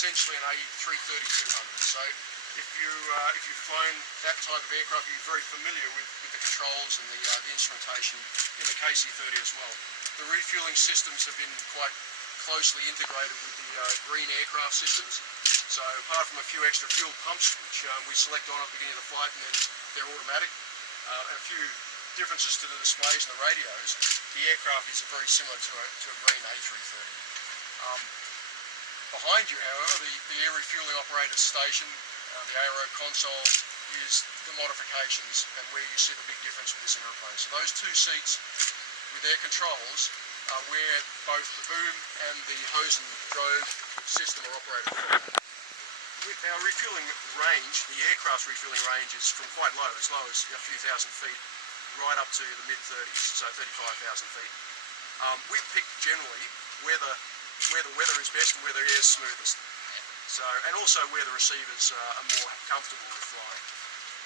essentially an A330-200. So if you've flown that type of aircraft, you're very familiar with the controls and the instrumentation in the KC-30 as well. The refueling systems have been quite closely integrated with the green aircraft systems. So apart from a few extra fuel pumps, which we select on at the beginning of the flight, and then they're automatic, and a few differences to the displays and the radios, the aircraft is very similar to a green A330. Behind you, however, the air refueling operator's station, the aero console, is the modifications and where you see the big difference with this aeroplane. So those two seats with their controls are where both the boom and the hose and drogue system are operated from. With our refueling range, the aircraft's refueling range is from quite low as a few thousand feet, right up to the mid-30s, so 35,000 feet. We pick generally where the weather is best and where the air is smoothest. So, and also where the receivers are more comfortable with flying.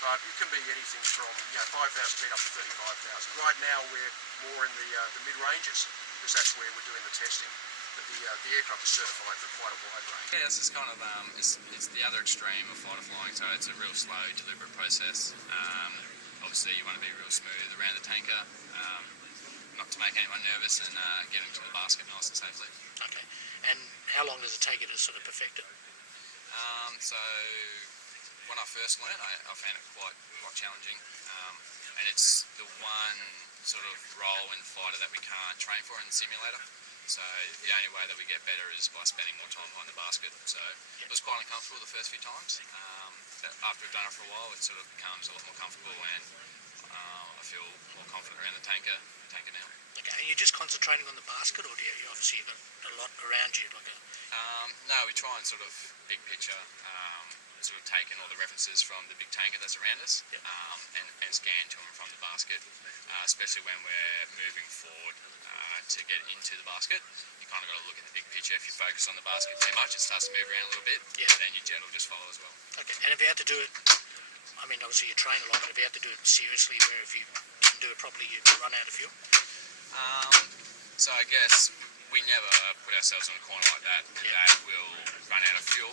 But it can be anything from 5,000 feet up to 35,000. Right now we're more in the mid-ranges, because that's where we're doing the testing. But the aircraft is certified for quite a wide range. Yeah, this is kind of it's the other extreme of fighter flying. So it's a real slow, deliberate process. Obviously, you want to be real smooth around the tanker, not to make anyone nervous, and get into the basket nice and safely. Okay. And how long does it take you to sort of perfect it? So when I first learned, I found it quite challenging, and it's the one sort of role in fighter that we can't train for in the simulator. So the only way that we get better is by spending more time behind the basket. So it was quite uncomfortable the first few times. But after I've done it for a while, it sort of becomes a lot more comfortable, and I feel more confident around the tanker now. Okay, are you just concentrating on the basket, or do you obviously you've got a lot around you, like a... No, we try and sort of big picture, sort of take in all the references from the big tanker that's around us, and scan to them from the basket, especially when we're moving forward to get into the basket. You kind of got to look at the big picture. If you focus on the basket too much, it starts to move around a little bit, and then your jet will just follow as well. Okay, and if you had to do it, I mean, obviously you train a lot, but if you had to do it seriously, where if you didn't do it properly, you'd run out of fuel? So I guess we never put ourselves in a corner like that will run out of fuel,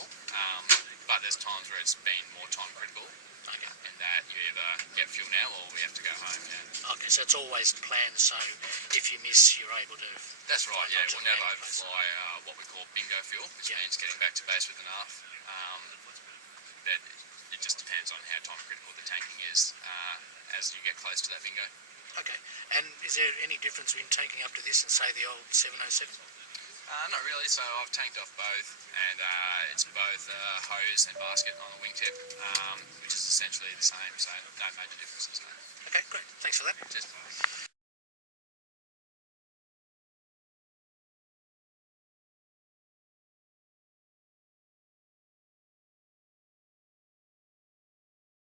but there's times where it's been more time critical, and that you either get fuel now or we have to go home. Okay, so it's always planned, so if you miss, you're able to... That's right, we'll never overfly what we call bingo fuel, which means getting back to base with an RAAF. But it just depends on how time critical the tanking is as you get close to that bingo. Okay, and is there any difference between tanking up to this and say the old 707? Not really, so I've tanked off both, and it's both hose and basket on the wingtip, which is essentially the same, so no major differences. No. Okay, great, thanks for that. Cheers.